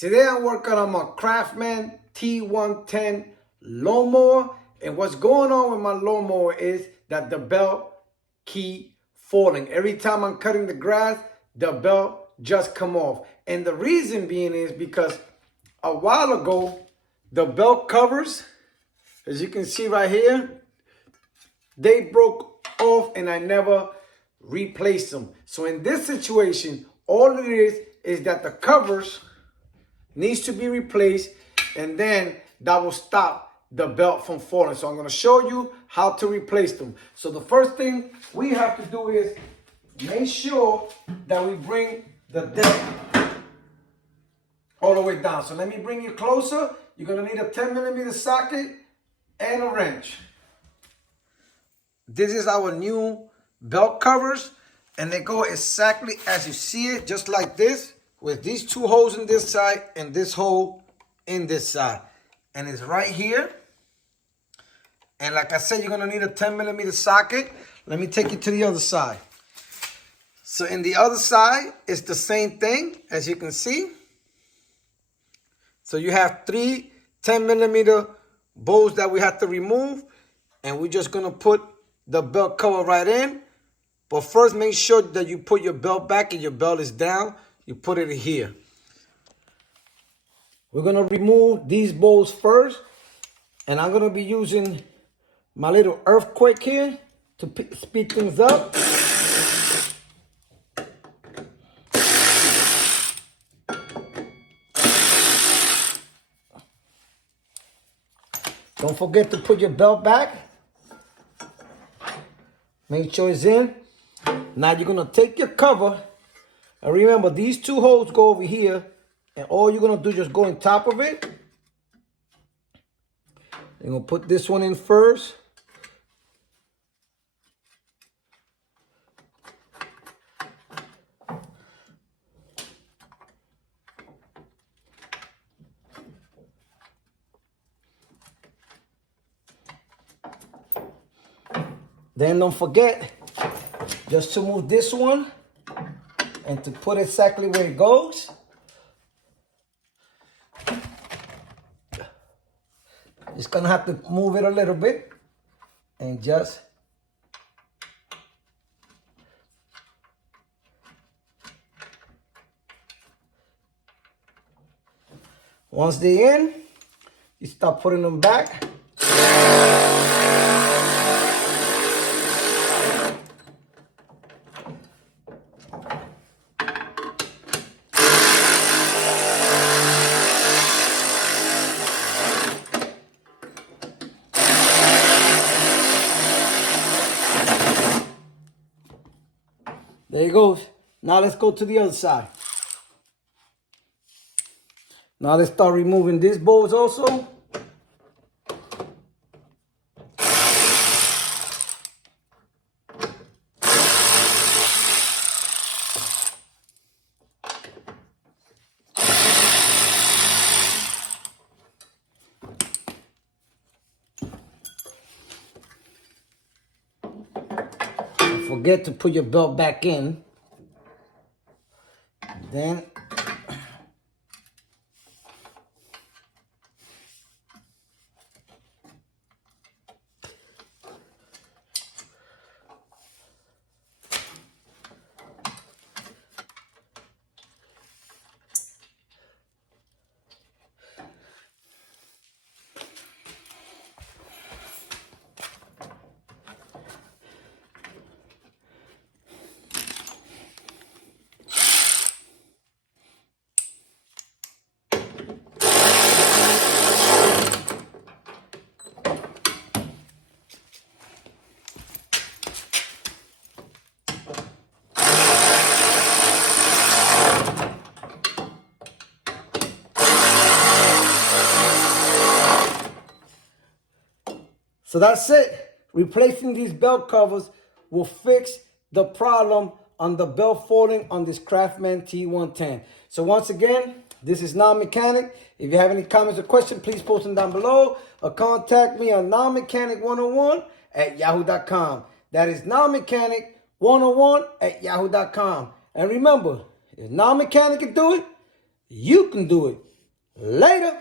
Today I'm working on my Craftsman T110 Lawnmower. And what's going on with my lawnmower is that the belt keep falling. Every time I'm cutting the grass, the belt just come off. And the reason being is because a while ago, the belt covers, as you can see right here, they broke off and I never replaced them. So in this situation, all it is that the covers needs to be replaced, and then that will stop the belt from falling. So I'm going to show you how to replace them. So the first thing we have to do is make sure that we bring the deck all the way down. So let me bring you closer. You're going to need a 10mm socket and a wrench. This is our new belt covers, and they go exactly as you see it, just like this, with these two holes in this side and this hole in this side. And it's right here. And like I said, you're gonna need a 10mm socket. Let me take you to the other side. So in the other side, it's the same thing, as you can see. So you have 3 10mm bolts that we have to remove, and we're just gonna put the belt cover right in. But first, make sure that you put your belt back and your belt is down. You put it here. We're gonna remove these bolts first, and I'm gonna be using my little earthquake here to speed things up. Don't forget to put your belt back. Make sure it's in. Now you're gonna take your cover, and remember these two holes go over here, and all you're gonna do is just go on top of it. You're gonna put this one in first. Then don't forget just to move this one and to put exactly where it goes. Just gonna have to move it a little bit and just once they're in, you start putting them back. There it goes. Now let's go to the other side. Now let's start removing these bolts also. Don't forget to put your belt back in. Then so that's it. Replacing these belt covers will fix the problem on the belt falling on this Craftsman T110. So once again, this is Non-Mechanic. If you have any comments or questions, please post them down below or contact me on nonmechanic101@yahoo.com. That is nonmechanic101@yahoo.com. And remember, if Non-Mechanic can do it, you can do it. Later.